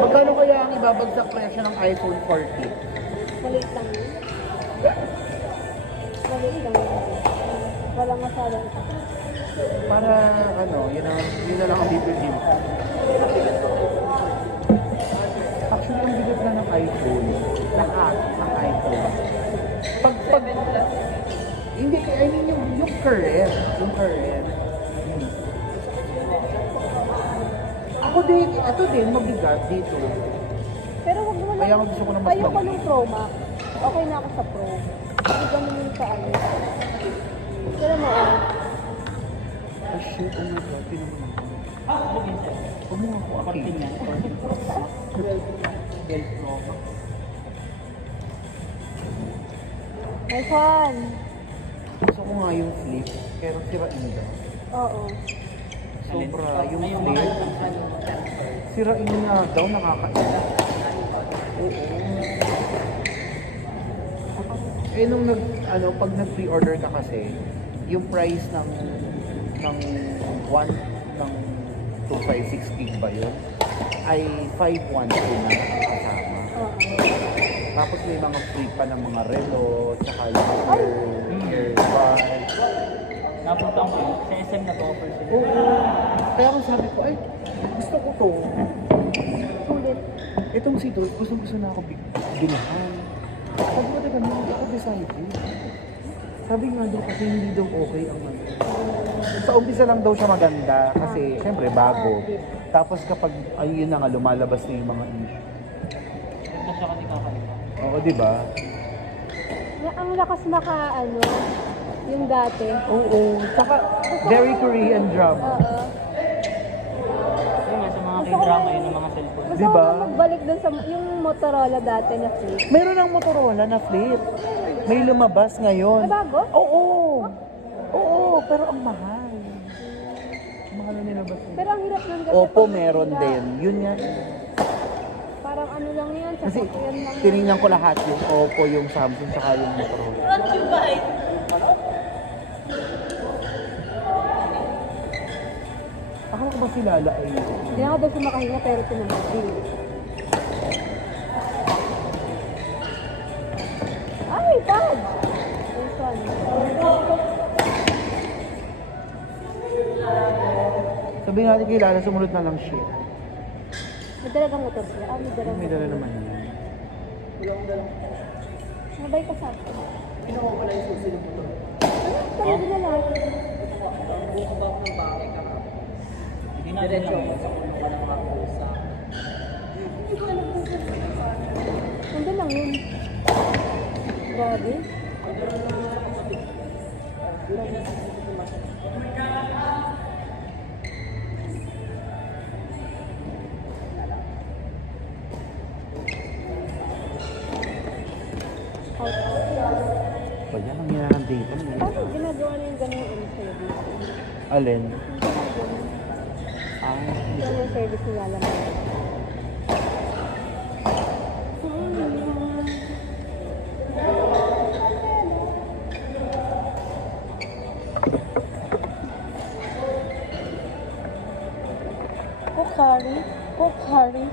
Magkano kaya ang ibabagsak presyo ng iPhone 40? Maliit lang yun. Maliit lang yun. Walang masalang. Para yun na lang ang bibigyan. Actually, ang bigat na ng iPhone. Lahat ng iPhone. Pag hindi, I mean yung current. Yung current. Ako din, ito din, mabigat dito. Pero wag mo lang. Kaya gusto ko na mas Ayoko ng Pro Max. Okay na ako sa Pro. Hindi ganun yung sa ano. Pero mo, Oh shit, oh my God, tinan mo naman. Huwag mo ako akin yan. my fan. Gusto ko nga yung flip, pero sirain daw. Oo. Sobra yung flip. Sirain nga daw, nakakain. Oo. Eh nung pag nag-pre-order ka kasi, yung price ng 256 gig ba yun? Ay 512 na kasama. Oo. Tapos may mga free pa ng mga relo, tsaka yung earbud. Napunta ko sa SM nag-offer sila. Oo. Kaya ako sabi ko, ay, gusto ko to. Sulit. Itong si Dolph, gusto na ako bilhan. Sabi ko, teka, hindi ako decide. Sabi nga daw kasi hindi daw okay ang ano. Sa umpisa lang daw siya maganda kasi syempre bago. Tapos kapag ayun na nga lumalabas na yung mga issue. Ganda siya kasi kakaiba. Oo, di ba? Ang lakas yung dati. Oo. Tsaka very Korean drama. Oo. Kasi nga sa mga k-drama yun ng mga cellphone. Gusto Diba? ko magbalik dun sa yung Motorola dati na flip. Meron ng Motorola na flip. May lumabas ngayon. Ay, bago? Oo. Oo, pero ang mahal. Ang mahal na nilabas yun. Pero ang hirap nun kasi Oppo pag meron nakita, din. Yun yan. Parang ano lang yan, Kasi sasakyan lang yan. tinignan ko lahat yung Oppo, yung Samsung, saka yung Motorola. Akala ko ba si Lala ay... Hindi ako doon sumakahinga pero tinamagin. Ay, bag! This one. Sabi natin kay Lala, sumunod na lang siya. May dalagang motor siya. May dalagang May dala naman yan. Mabay ka sa akin. Kinuha ko lang yung susi ng motor. Ano? Talaga na lang. Hindi natin lang yun. Nandun lang yun. Grabe. Ba yan, ang hinahan dito. Paano ginagawa na yung ganun yung service? Alin? Ah, Yan yung service ni Lala mo. Pukari, Pukari,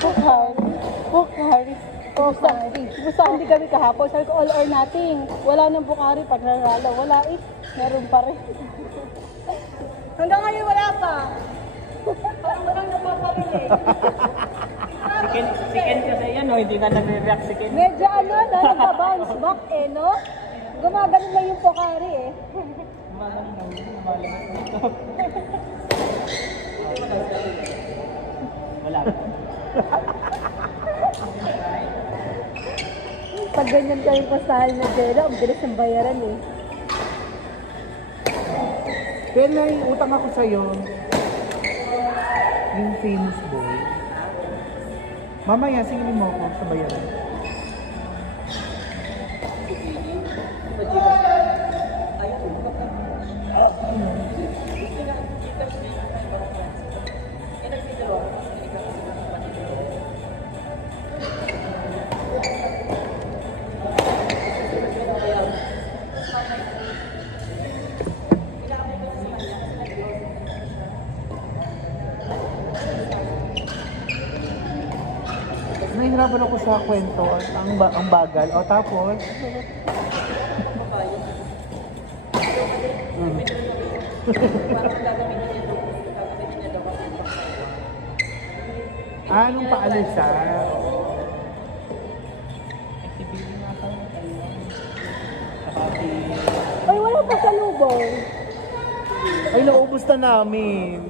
Pukari, Pukari, Pukari. Gusto hindi kami kahapon. Sabi ko all or nothing. Wala nang Pukari pag nanalo. Wala meron pa rin. Hanggang ngayon wala pa. Parang walang napapabili. Si Ken kasi yan, no? Hindi ka nagre-react si Ken. Medyo nagka-bounce back no? Gumagano lang yung Pukari Wala. Pag ganyan kayong pasahan na Jera, ang bilis ng bayaran Pero may utang ako sa'yo. Yung famous boy. Mamaya, singilin mo ako sa bayaran. nahihirapan ako sa kwento. Ang bagal. O, tapos? Anong paalisa? Ay, wala pa sa lubong. Ay, naubos na namin.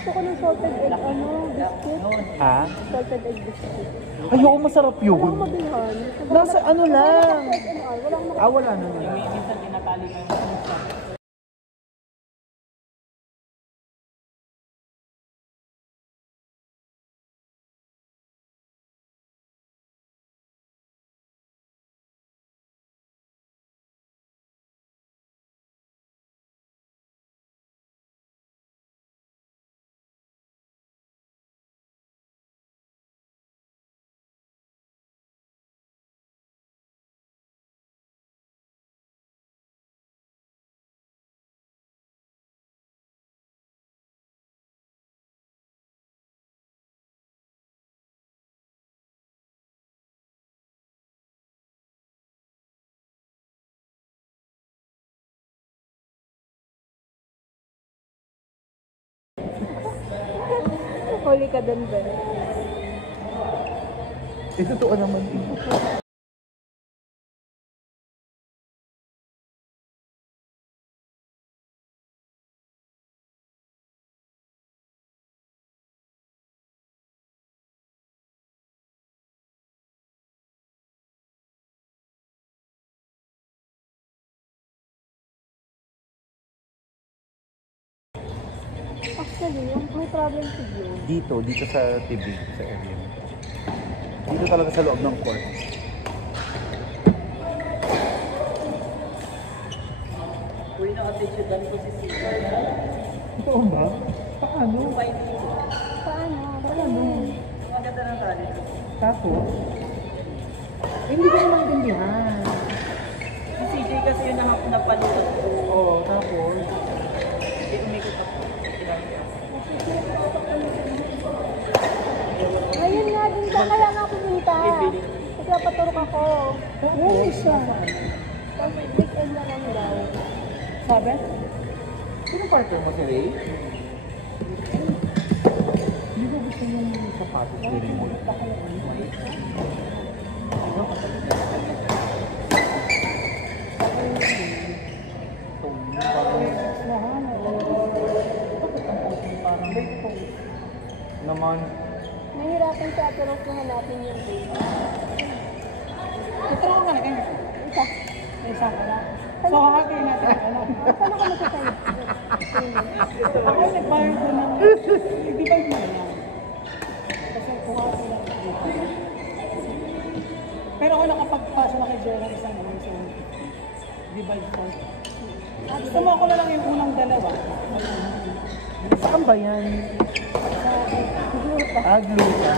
Gusto ko ng salted egg, biscuit. Ha? Salted egg biscuit. Ay, oo, masarap Walang yun. mabilhan. Nasa ano lang. Walang Wala na na. Minsan tinatali mo yung isa. Huli ka din, Ben. Totoo naman. Actually, may problem si Joe. Dito sa TV, sa area. Dito talaga sa loob ng court. Uy, na-update siya dami ko si Sita. Totoo ba? Paano? Paano? Maganda ng tali. Tapos? Hindi ko naman maintindihan. Si CJ kasi yung napalitan ko. Oo, tapos? Hindi umikot ako. Ayun nga, din ka kaya nga pumunta. Kasi paturok ako. Oo, siya. Tapos weekend na lang daw. Sabi? Sino partner mo si Ray? Hindi ko gusto yung sapatos ni Raymond. Naman. Nahirapan sa aturok na hanapin yung baby. Ito ka na ganyan. Isa. Isa ka na. So, hahagay natin ang ano. Saan ako masasayod? Ako nagbayad ko ng... Divide mo na. Kasi kuha ko lang. Pero ako nakapagpasa na kay Joel ng isang ano. So, divide ko. Gusto mo ako na lang yung unang dalawa. Saan ba yan? Gluta.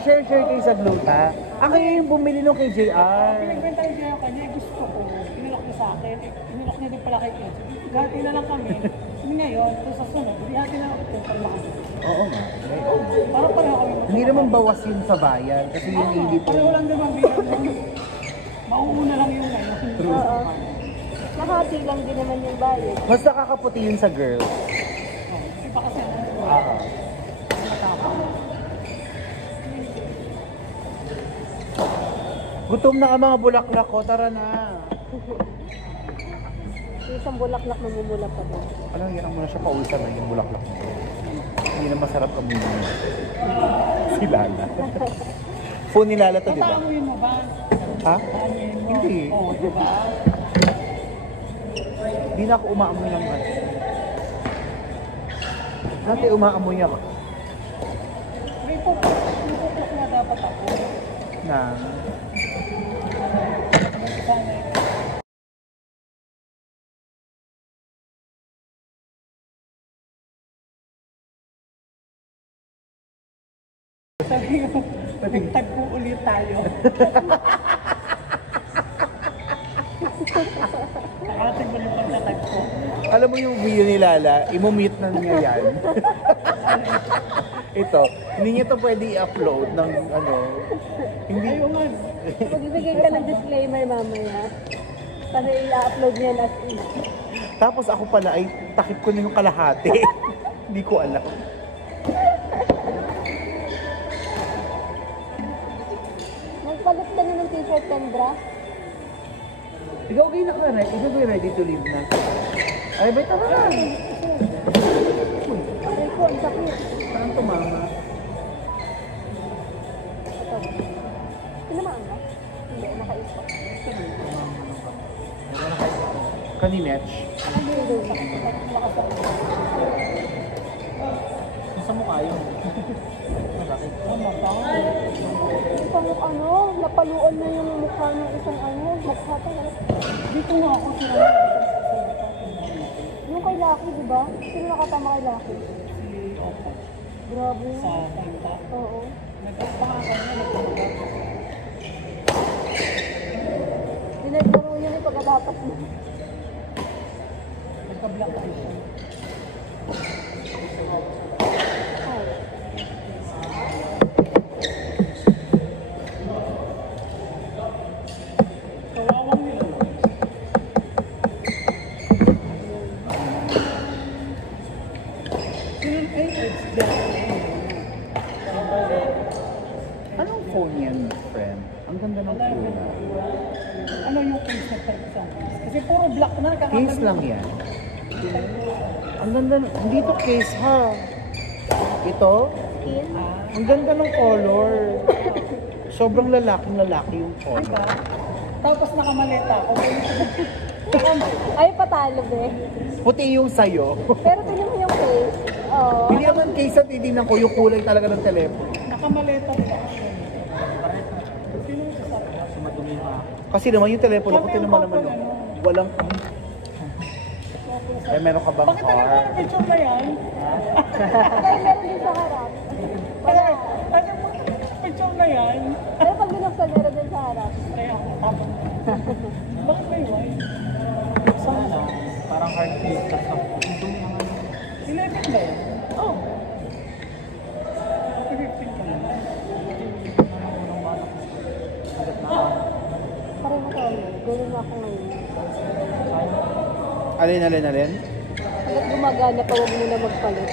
Share kayo sa gluta. Kayo yung bumili nung kay JR. Pinagbenta rin siya kanya, gusto ko. Pinilok niya sa akin. Pinilok niya din pala kay Kids. Gati na lang kami. Ngayon, kung sa sunod, hati na lang ito para makasama. Oo nga. Para pareho kami Hindi naman bawas yun sa bayan. Kasi yun hindi po. pareho lang naman bilang nun. Mauuna lang yung ngayon. Oo. Nakati lang din naman yung bayad. Mas nakakaputi yun sa girl. Iba kasi ano. Oo. Gutom na ang mga bulaklak ko. Tara na. Isang bulaklak na bumulak pa doon. Alam, yan ang muna siya pauwisan na yung bulaklak mo. Hindi na masarap ka muna. Si Lala. Phone ni Lala to, di ba? Taamuin mo ba? Ha? Taamuin mo. Hindi. Oo, di ba? Hindi na ako umaamoy ng ano. Dati umaamoy ako. May pupuk na dapat ako. Na. Nagtagpo ulit tayo. Nakating mo ng pagtatagpo. Alam mo yung video ni Lala, imumute na niya yan. Ito, hindi niya to pwede i-upload ng ano. Hindi. Magbibigay ka ng disclaimer mamaya. Kasi i-upload niya as is. Tapos ako pala ay takip ko na yung kalahati. Hindi ko alam. Magpalit ka na ng t-shirt, Kendra. Ikaw okay na ka na? Ikaw ba ready to leave na? Ay, ba tara na? Aray ko, ang sakit. Saan to, mama? Ito. Tinamaan ka? Hindi, nakaisip. Kaninetch. Hindi, hindi. Sa mukha yun. Isang ano, napaluan na yung mukha ng isang ano, mukha pa. Dito nga ako sila. Yung kay Lucky, di ba? Sino nakatama kay Lucky? Grabe. Sa Tayta. Oo. Nagpapangako na. Dinaglaro yun eh pagkatapos mo. Nagka-black eye siya. Ay. Kawawang nila. It's Anong phone yan, friend? Ang ganda ng phone. ano yung case na isang case? Kasi puro black na. Case lang yan. Ang ganda, hindi to case ha. Ito, Skin? ang ganda ng color. Sobrang lalaki yung color. Diba? Tapos nakamaleta ako. Ay, patalo be. Puti yung sayo. Pero tingnan mo yung face. Oo. Hindi naman case at titignan ko yung kulay talaga ng telepono. Nakamaleta pa. Sino yung sasabi? Kasi naman yung telepono ko, tinan mo naman, walang... Eh, meron ka bang Bakit car? ano yung picture na yan? Ay, meron din sa harap. Wala. Ano yung picture na yan? Pero pag binuksan, meron din sa harap. Kaya ako tapos. Bakit may white? Sana. Parang hard case. Eleven ba yan? Oh. 15 ka lang. Pareho to. Gawin mo ako ngayon. Alin? Hanggat gumagana pa, huwag mo na magpalit.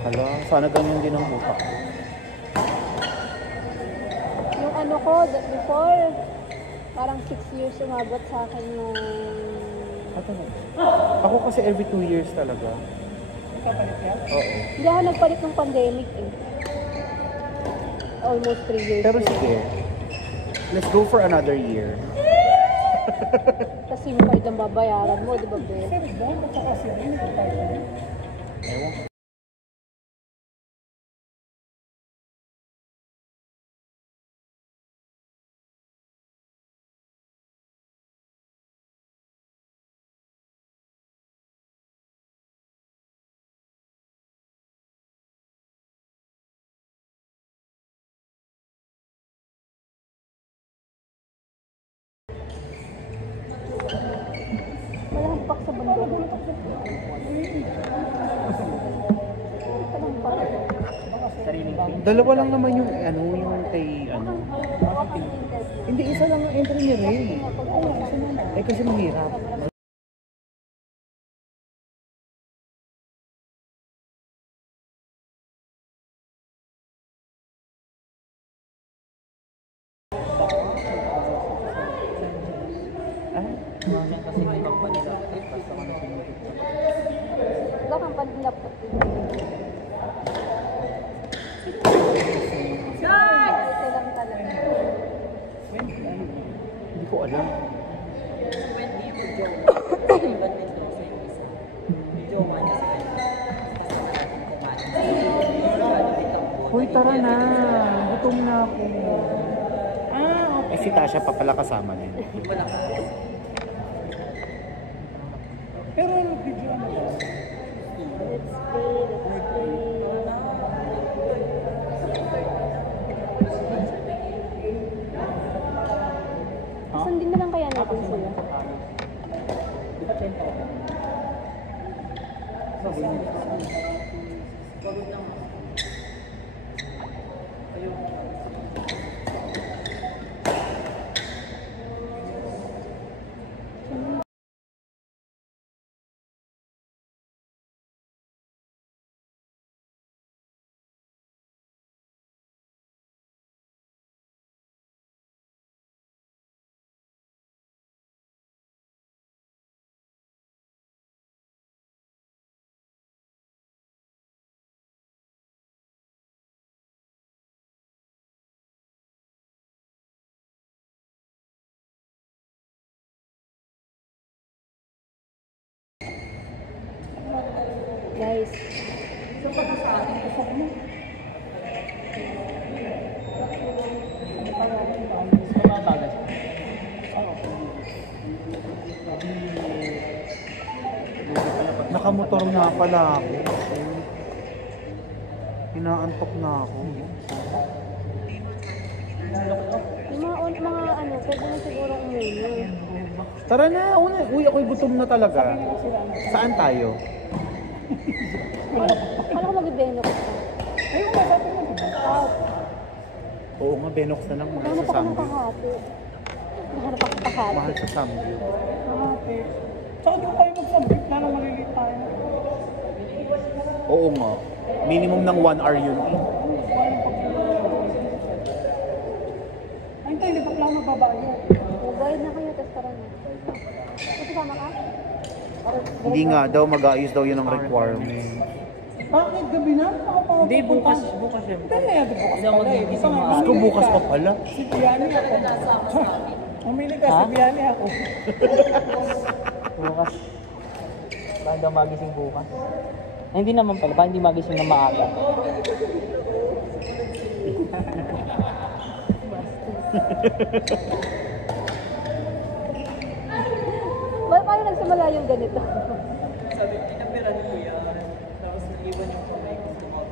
Hala, sana ganyan din ang buka. Yung ano ko, that before, parang 6 years umabot sa akin yung... Ako kasi every 2 years talaga. Kapalit yan? Oo. Hindi ako nagpalit ng pandemic eh. Almost 3 years. Pero na. sige, let's go for another year. Kasi yung card ang babayaran mo, di ba, be? Pero doon, at saka si Rin, Ewan. Wala kang pak sa bundok. Dalawa lang naman yung yung kay Hindi, isa lang ang entry ni Ray. Eh kasi mahirap. Wala kang panilap. Ito lang talaga. Hindi ko alam. Hoy, tara na. Gutom na ako. Eh si Tasha pa pala kasama niya. Pero video ano ba? Let's play. Sundin na lang kaya natin sila. Guys, Nakamotor nga pala ako. Inaantok na ako. yung mga ano, pwede na siguro umuwi. Tara na, uy, ako'y gutom na talaga. Saan tayo? Kala ko mag-ibeno ko pa. Ayun ba, sabi mo, Oo nga, Benox na lang. Mahal Nahanap sa ako ng Samgyup. kahati. Nahanap ako ng kahati. Mahal sa Samgyup. ate. Tsaka doon kayo magsambit, lalo maliliit tayo. Oo nga. Minimum ng 1 hour yun. Ay, tayo, di ba plano babayo? Magbayad na kayo, tapos tara na. Kasama ka? Hindi nga daw, mag-aayos daw yun ang requirement. Bakit gabi na? Hindi, bukas syempre. Hindi na yan, bukas Hindi ako pala eh. magigising Baka Gusto ko mamili bukas ka. pa pala. Si Biani ako. Mamili ka, si Biani ako. Bukas. Baka daw magising bukas. Ay, hindi naman pala, baka hindi magising na maaga. Paano nagsimula yung ganito? Sabi, tinapira ni Kuya, tapos naiwan yung kamay ko sa mga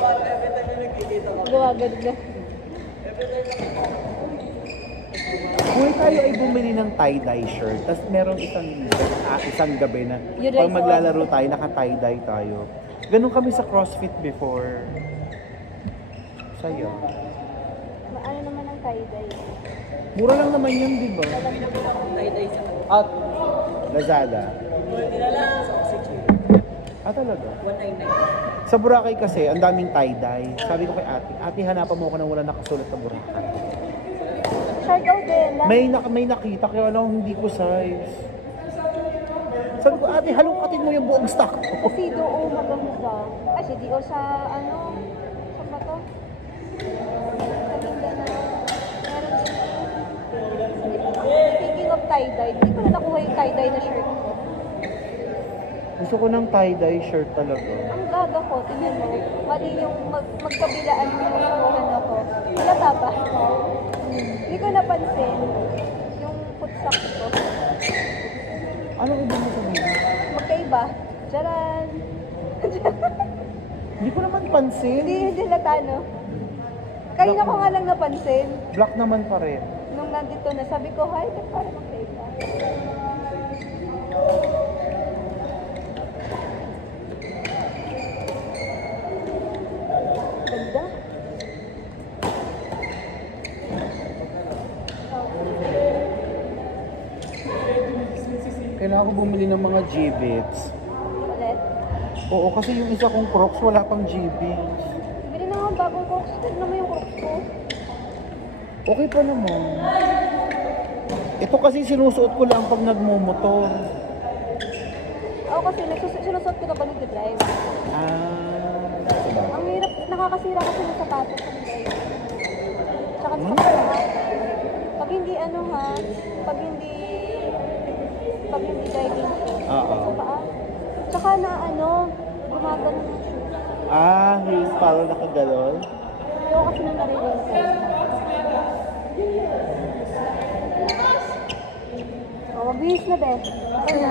Parang every time na nagkikita ko. Gumagano na. Kung tayo ay bumili ng tie-dye shirt, tapos meron isang gabi na Yun pag rin, maglalaro tayo, naka-tie-dye tayo. Ganun kami sa CrossFit before. Sa'yo. Ano naman ang tie-dye? Mura lang naman yun, di ba? At, Lazada. dinala sa oxygen. Ah, talaga? 199. Sa Boracay kasi, ang daming tie-dye. Sabi ko kay ate, hanapan mo ako na wala nakasulat na Boracay. Shark out din. May nakita, kaya lang hindi ko size. Sabi ko, ate, halongkatin mo yung buong stock ko. Si Doo maganda. Ay, si Dio sa ano? Saan ba to? Sa Mindanao. Meron din. Speaking of tie-dye, hindi ko na nakuha yung tie-dye na shirt ko. Gusto ko ng tie-dye shirt talaga. Ang gaga ko, tingnan mo. Mali yung magkabilaan yung ano ko. Halata ba? Hindi ko napansin yung putsak ko. Anong ibig mo sabihin? Magkaiba. Charan! Hindi ko naman pansin. Hindi halata, no? Kanina ko nga lang napansin. Black naman pa rin. Nung nandito na, sabi ko, hi, ba't parang magkaiba? Ganda. Kailangan ko bumili ng mga G-Bits. Ulit. Oo, kasi yung isa kong Crocs wala pang G-Bits. Bili na nga bagong Crocs. Tignan mo yung Crocs ko. Okay pa naman. Ito kasi sinusuot ko lang pag nagmumotor. Ako kasi, sinusot ko na ba nag-drive? Diba? Ang hirap, nakakasira kasi ng sapatos sa drive. Tsaka sa paa. Pag hindi ano ha, pag hindi driving shoes, Oo. sa paa. Tsaka na ano, gumagano ng shoes. Yung parang nakagalol. Ayaw kasi nung narinig ko. Oh, magbihis na, be. Kaya